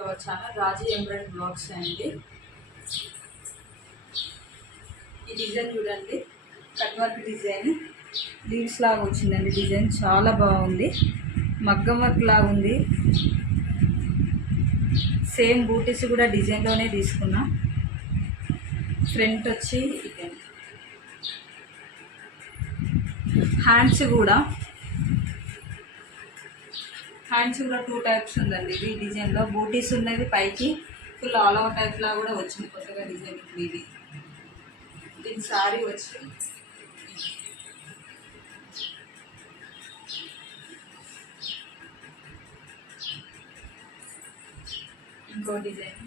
To our channel Raji embroidery blogs అండి. ఈ design చూడండి, కట్ వర్క్ డిజైన్ లీవ్స్ లాగా వచ్చిందండి. డిజైన్ చాలా బాగుంది, మగ్గం వర్క్ లాగా ఉంది. సేమ్ బూటీస్ కూడా డిజైన్లోనే తీసుకున్నా. ఫ్రంట్ వచ్చి హ్యాండ్స్ కూడా 2 టైప్స్ ఉందండి. ఇది డిజైన్లో బూటీస్ ఉన్నది, పైకి ఫుల్ ఆల్ ఓవర్ టైప్ లా కూడా వచ్చింది కొత్తగా డిజైన్. ఇప్పుడు ఇది దీని సారీ వచ్చి ఇంకో design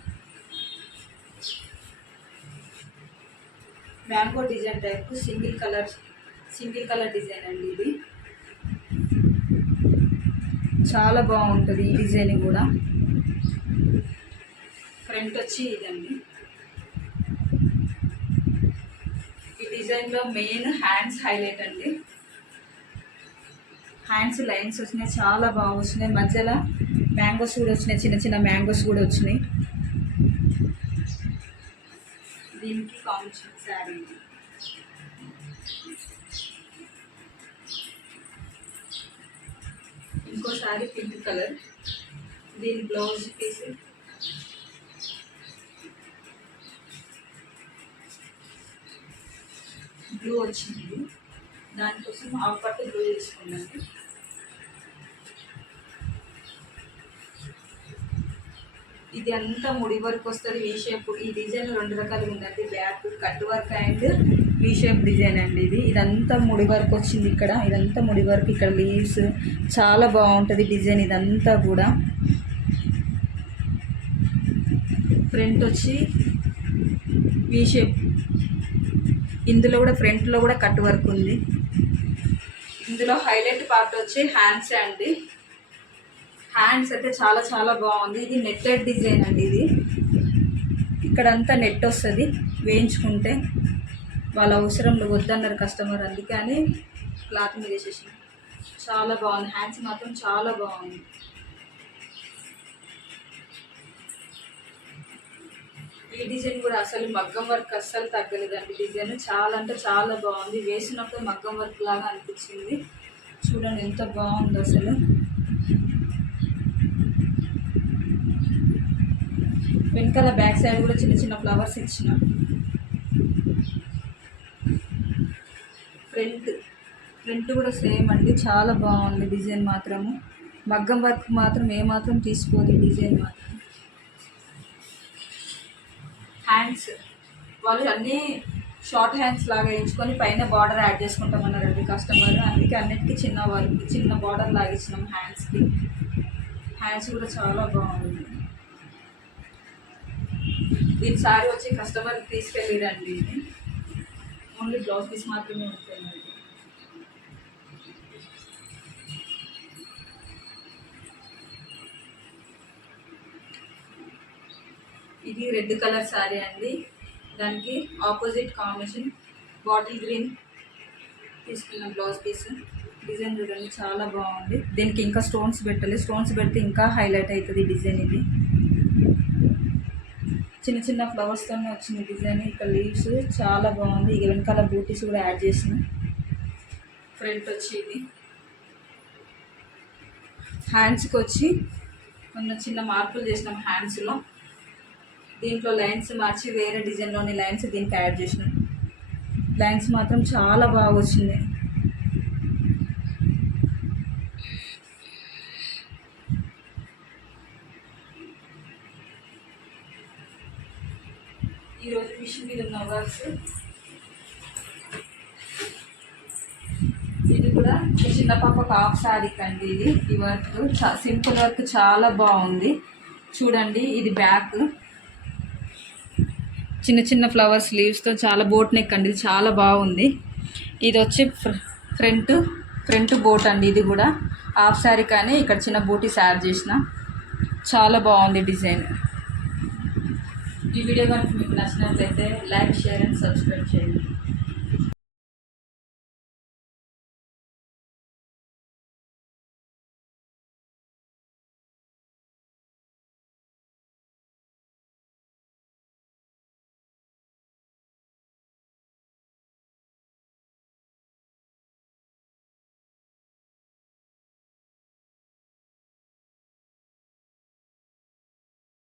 mango design type single colour design అండి. ఇది చాలా బాగుంటుంది. ఈ డిజైన్ కూడా ఫ్రంట్ వచ్చి ఇదండి. ఈ డిజైన్లో మెయిన్ హ్యాండ్స్ హైలైట్ అండి. హ్యాండ్స్ లైన్స్ వచ్చినాయి, చాలా బాగా వచ్చినాయి. మధ్యలో మ్యాంగోస్ కూడా వచ్చినాయి, చిన్న చిన్న మ్యాంగోస్ కూడా వచ్చినాయి. దీనికి కాంబినేషన్ శారీ ఇంకో శారీ పింక్ కలర్. దీని బ్లౌజ్ పీస్ బ్లూ వచ్చింది, దానికోసం హాఫ్ పట్టు బ్లూ తీసుకున్నాను. ఇది అంతా ముడి వర్క్ వస్తుంది, వీ షేప్. ఈ డిజైన్ 2 రకాలుగా ఉందండి, back cut work and V shape design అండి. ఇదంతా ముడి వర్క్ వచ్చింది. ఇదంతా ముడి వర్క్, ఇక్కడ లీవ్స్ చాలా బాగుంటుంది డిజైన్. ఇదంతా కూడా ఫ్రంట్ వచ్చి వీ షేప్. ఇందులో కూడా ఫ్రంట్లో కూడా కట్ వర్క్ ఉంది. ఇందులో హైలైట్ పార్ట్ వచ్చి హ్యాండ్స్ అండి. హ్యాండ్స్ అయితే చాలా చాలా బాగుంది. ఇది నెట్టెడ్ డిజైన్ అండి. ఇది ఇక్కడంతా నెట్ వస్తుంది, వేయించుకుంటే వాళ్ళ అవసరంలో వద్దన్నారు కస్టమర్, అందుకని క్లాత్ మీద వేసేసి. చాలా బాగుంది, హ్యాండ్స్ మాత్రం చాలా బాగుంది. ఈ డిజైన్ కూడా అసలు మగ్గం వర్క్ అస్సలు తగ్గలేదండి. డిజైన్ చాలా అంటే చాలా బాగుంది. వేసినప్పుడు మగ్గం వర్క్ లాగా అనిపించింది. చూడండి ఎంత బాగుంది అసలు. వెనకాల బ్యాక్ సైడ్ కూడా చిన్న చిన్న ఫ్లవర్స్ ఇచ్చిన. ఫ్రంట్ కూడా సేమ్ అండి, చాలా బాగుంది డిజైన్. మాత్రము మగ్గం వర్క్ మాత్రం ఏమాత్రం తీసుకోదు డిజైన్ మాత్రం. హ్యాండ్స్ వాళ్ళు అన్నీ షార్ట్ హ్యాండ్స్ లాగా వేయించుకొని పైన బార్డర్ యాడ్ చేసుకుంటామన్నారండి కస్టమర్, అందుకే అన్నిటికీ చిన్న బార్డర్ లాగా ఇచ్చినాం హ్యాండ్స్కి. హ్యాండ్స్ కూడా చాలా బాగుంది. దీని సారీ వచ్చి కస్టమర్ తీసుకెళ్ళిరండి. ఓన్లీ బ్లౌజ్ పీస్ మాత్రమే ఉంటుంది. ఇది రెడ్ కలర్ శారీ అండి. దానికి ఆపోజిట్ కాంబినేషన్ బాటిల్ గ్రీన్ తీసుకున్న బ్లౌజ్ పీస్. డిజైన్ చూడండి చాలా బాగుంది. దీనికి ఇంకా స్టోన్స్ పెట్టాలి, స్టోన్స్ పెడితే ఇంకా హైలైట్ అవుతుంది డిజైన్. ఇది చిన్న చిన్న ఫ్లవర్స్తో వచ్చింది డిజైన్. ఇక్కడ లీవ్స్ చాలా బాగుంది. ఇక వెనకాల బూటీస్ కూడా యాడ్ చేసిన. ఫ్రంట్ వచ్చి ఇది హ్యాండ్స్కి వచ్చి చిన్న మార్పులు చేసినాం హ్యాండ్స్లో. దీంట్లో లైన్స్ మార్చి వేరే డిజైన్లోని లైన్స్ దీనికి యాడ్ చేసినాం. లైన్స్ మాత్రం చాలా బాగా వచ్చింది. ఈరోజు మిషన్ మీద ఉన్న వర్క్స్. ఇది కూడా చిన్న పాప హాఫ్ శారీ కండి. ఈ వర్క్ సింపుల్ వర్క్ చాలా బాగుంది. చూడండి ఇది బ్యాక్ చిన్న చిన్న ఫ్లవర్స్ లీవ్స్తో చాలా బోట్ నెక్ అండి. ఇది చాలా బాగుంది. ఇది వచ్చి ఫ్రంట్ బోట్ అండి. ఇది కూడా హాఫ్ శారీ కానీ ఇక్కడ చిన్న బూటీస్ యాడ్ చేసిన. చాలా బాగుంది డిజైన్. ఈ వీడియో కనుక మీకు నచ్చినట్లయితే లైక్, షేర్ అండ్ సబ్స్క్రైబ్ చేయండి.